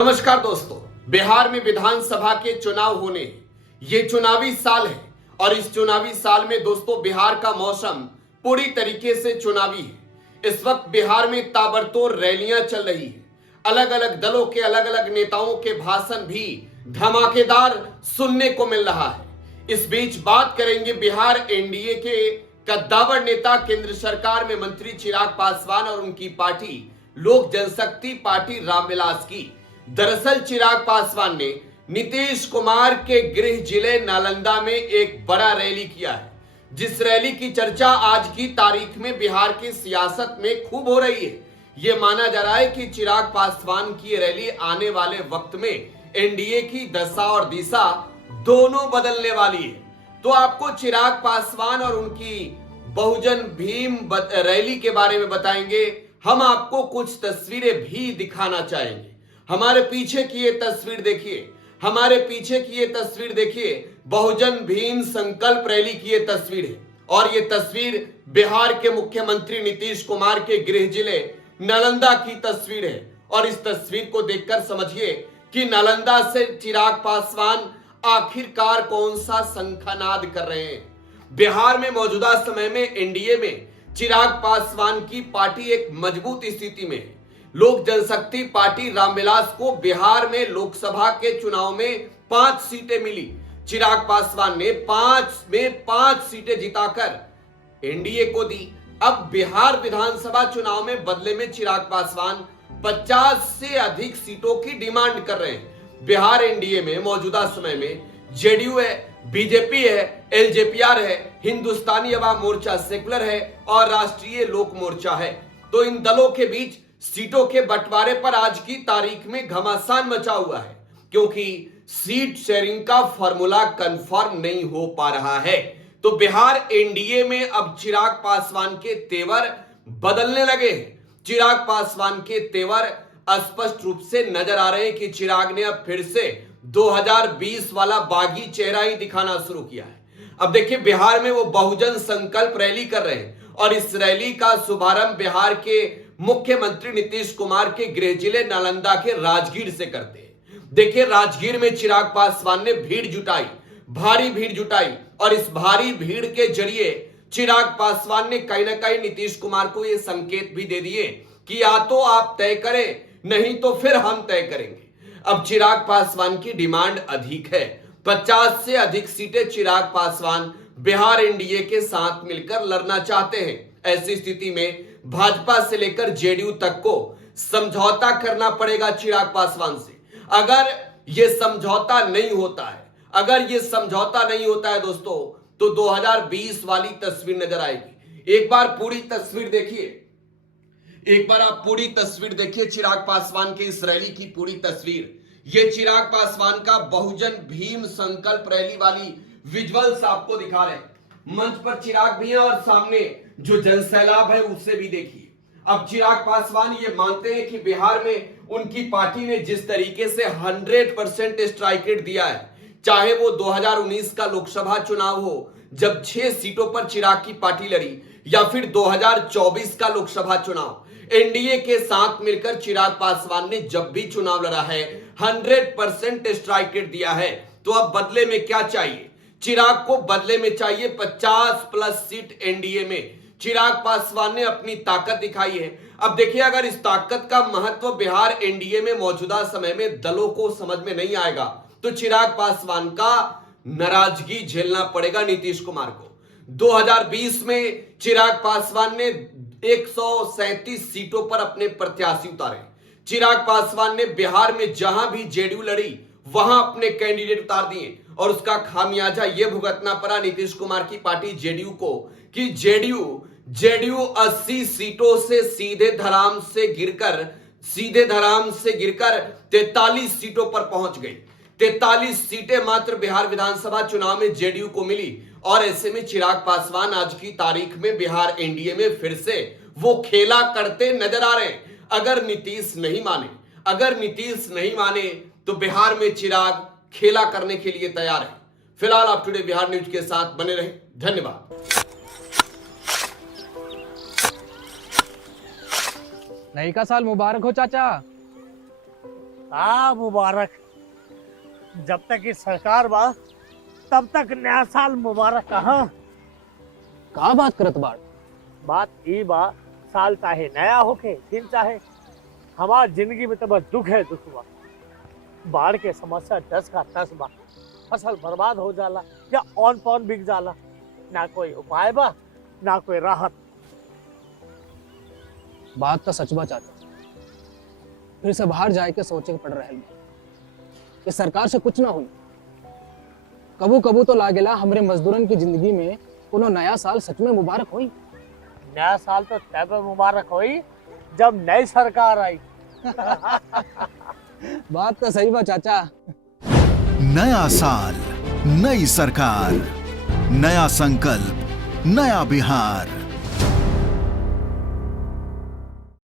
नमस्कार दोस्तों, बिहार में विधानसभा के चुनाव होने, ये चुनावी साल है और इस चुनावी साल में दोस्तों बिहार का मौसम पूरी तरीके से चुनावी है। इस वक्त बिहार में ताबड़तोड़ रैलियां चल रही है। अलग अलग दलों के अलग अलग नेताओं के भाषण भी धमाकेदार सुनने को मिल रहा है। इस बीच बात करेंगे बिहार एनडीए के कद्दावर नेता, केंद्र सरकार में मंत्री चिराग पासवान और उनकी पार्टी लोक जनशक्ति पार्टी रामविलास की। दरअसल चिराग पासवान ने नीतीश कुमार के गृह जिले नालंदा में एक बड़ा रैली किया है, जिस रैली की चर्चा आज की तारीख में बिहार की सियासत में खूब हो रही है। यह माना जा रहा है कि चिराग पासवान की रैली आने वाले वक्त में एनडीए की दशा और दिशा दोनों बदलने वाली है। तो आपको चिराग पासवान और उनकी बहुजन भीम रैली के बारे में बताएंगे। हम आपको कुछ तस्वीरें भी दिखाना चाहेंगे। हमारे पीछे की ये तस्वीर देखिए, हमारे पीछे की ये तस्वीर देखिए, बहुजन भीम संकल्प रैली की ये तस्वीर है और ये तस्वीर बिहार के मुख्यमंत्री नीतीश कुमार के गृह जिले नालंदा की तस्वीर है। और इस तस्वीर को देखकर समझिए कि नालंदा से चिराग पासवान आखिरकार कौन सा शंखनाद कर रहे हैं। बिहार में मौजूदा समय में एनडीए में चिराग पासवान की पार्टी एक मजबूत स्थिति में है। लोक जनशक्ति पार्टी रामविलास को बिहार में लोकसभा के चुनाव में 5 सीटें मिली। चिराग पासवान ने 5 सीटें जिताकर एनडीए को दी। अब बिहार विधानसभा चुनाव में बदले में चिराग पासवान 50 से अधिक सीटों की डिमांड कर रहे हैं। बिहार एनडीए में मौजूदा समय में जेडीयू है, बीजेपी है, एलजेपीआर है, हिंदुस्तानी अवाम मोर्चा सेकुलर है और राष्ट्रीय लोक मोर्चा है। तो इन दलों के बीच सीटों के बंटवारे पर आज की तारीख में घमासान मचा हुआ है, क्योंकि सीट शेयरिंग का फॉर्मूला कंफर्म नहीं हो पा रहा है। तो बिहार एनडीए में अब चिराग पासवान के तेवर बदलने लगे हैं। चिराग पासवान के तेवर स्पष्ट रूप से नजर आ रहे हैं कि चिराग ने अब फिर से 2020 वाला बागी चेहरा ही दिखाना शुरू किया है। अब देखिए, बिहार में वो बहुजन संकल्प रैली कर रहे हैं और इस रैली का शुभारंभ बिहार के मुख्यमंत्री नीतीश कुमार के गृह जिले नालंदा के राजगीर से करते हैं। देखिए, राजगीर में चिराग पासवान ने भीड़ जुटाई, भारी भीड़ जुटाई और इस भारी भीड़ के जरिए चिराग पासवान ने कहीं ना कहीं नीतीश कुमार को यह संकेत भी दे दिए कि या तो आप तय करें, नहीं तो फिर हम तय करेंगे। अब चिराग पासवान की डिमांड अधिक है। 50 से अधिक सीटें चिराग पासवान बिहार एनडीए के साथ मिलकर लड़ना चाहते हैं। ऐसी स्थिति में भाजपा से लेकर जेडीयू तक को समझौता करना पड़ेगा चिराग पासवान से। अगर यह समझौता नहीं होता है, दोस्तों, तो 2020 वाली तस्वीर नजर आएगी। एक बार आप पूरी तस्वीर देखिए चिराग पासवान के इस रैली की पूरी तस्वीर। ये चिराग पासवान का बहुजन भीम संकल्प रैली वाली विजुअल्स आपको दिखा रहे हैं। मंच पर चिराग भी हैं और सामने जो जनसैलाब है उसे भी देखिए। अब चिराग पासवान ये मानते हैं कि बिहार में उनकी पार्टी ने जिस तरीके से 100% स्ट्राइक रेट दिया है, चाहे वो 2019 का लोकसभा चुनाव हो जब 6 सीटों पर चिराग की पार्टी लड़ी, या फिर 2024 का लोकसभा चुनाव, एनडीए के साथ मिलकर चिराग पासवान ने जब भी चुनाव लड़ा है 100% स्ट्राइक रेट दिया है। तो अब बदले में क्या चाहिए? चिराग को बदले में चाहिए 50+ सीट एनडीए में। चिराग पासवान ने अपनी ताकत दिखाई है। अब देखिए, अगर इस ताकत का महत्व बिहार एनडीए में मौजूदा समय में दलों को समझ में नहीं आएगा तो चिराग पासवान का नाराजगी झेलना पड़ेगा नीतीश कुमार को। 2020 में चिराग पासवान ने 137 सीटों पर अपने प्रत्याशी उतारे। चिराग पासवान ने बिहार में जहां भी जेडीयू लड़ी वहां अपने कैंडिडेट उतार दिए और उसका खामियाजा यह भुगतना पड़ा नीतीश कुमार की पार्टी जेडीयू को कि जेडीयू 80 सीटों से सीधे धराम से गिरकर 43 सीटों पर पहुंच गई। 43 सीटें मात्र बिहार विधानसभा चुनाव में जेडीयू को मिली और ऐसे में चिराग पासवान आज की तारीख में बिहार एनडीए में फिर से वो खेला करते नजर आ रहे हैं। अगर नीतीश नहीं माने तो बिहार में चिराग खेला करने के लिए तैयार है। फिलहाल आप टुडे बिहार न्यूज के साथ बने रहे। धन्यवाद। नई का साल मुबारक हो चाचा। हाँ मुबारक। जब तक ये सरकार बा तब तक नया साल मुबारक। कहाँ का बात करत बाड़? बात ई बा, साल चाहे नया होके दिन चाहे, हमार जिंदगी में तो बस दुख है, दुख बा। बाढ़ के समस्या 10 का 10 बा। फसल बर्बाद हो जाला या ऑन पॉन बिक जाला, ना कोई उपाय बा ना कोई राहत। बात तो सच बा चाचा। फिर से बाहर जाए के सोचे के पड़ रहा है कि सरकार से कुछ ना हुई। कबू कबू तो लागेला हमरे मजदूरन की जिंदगी में कोनो नया साल सच में मुबारक हुई। नया साल तो तब मुबारक हुई जब नई सरकार आई। बात तो सही बा चाचा। नया साल, नई सरकार, नया संकल्प, नया बिहार।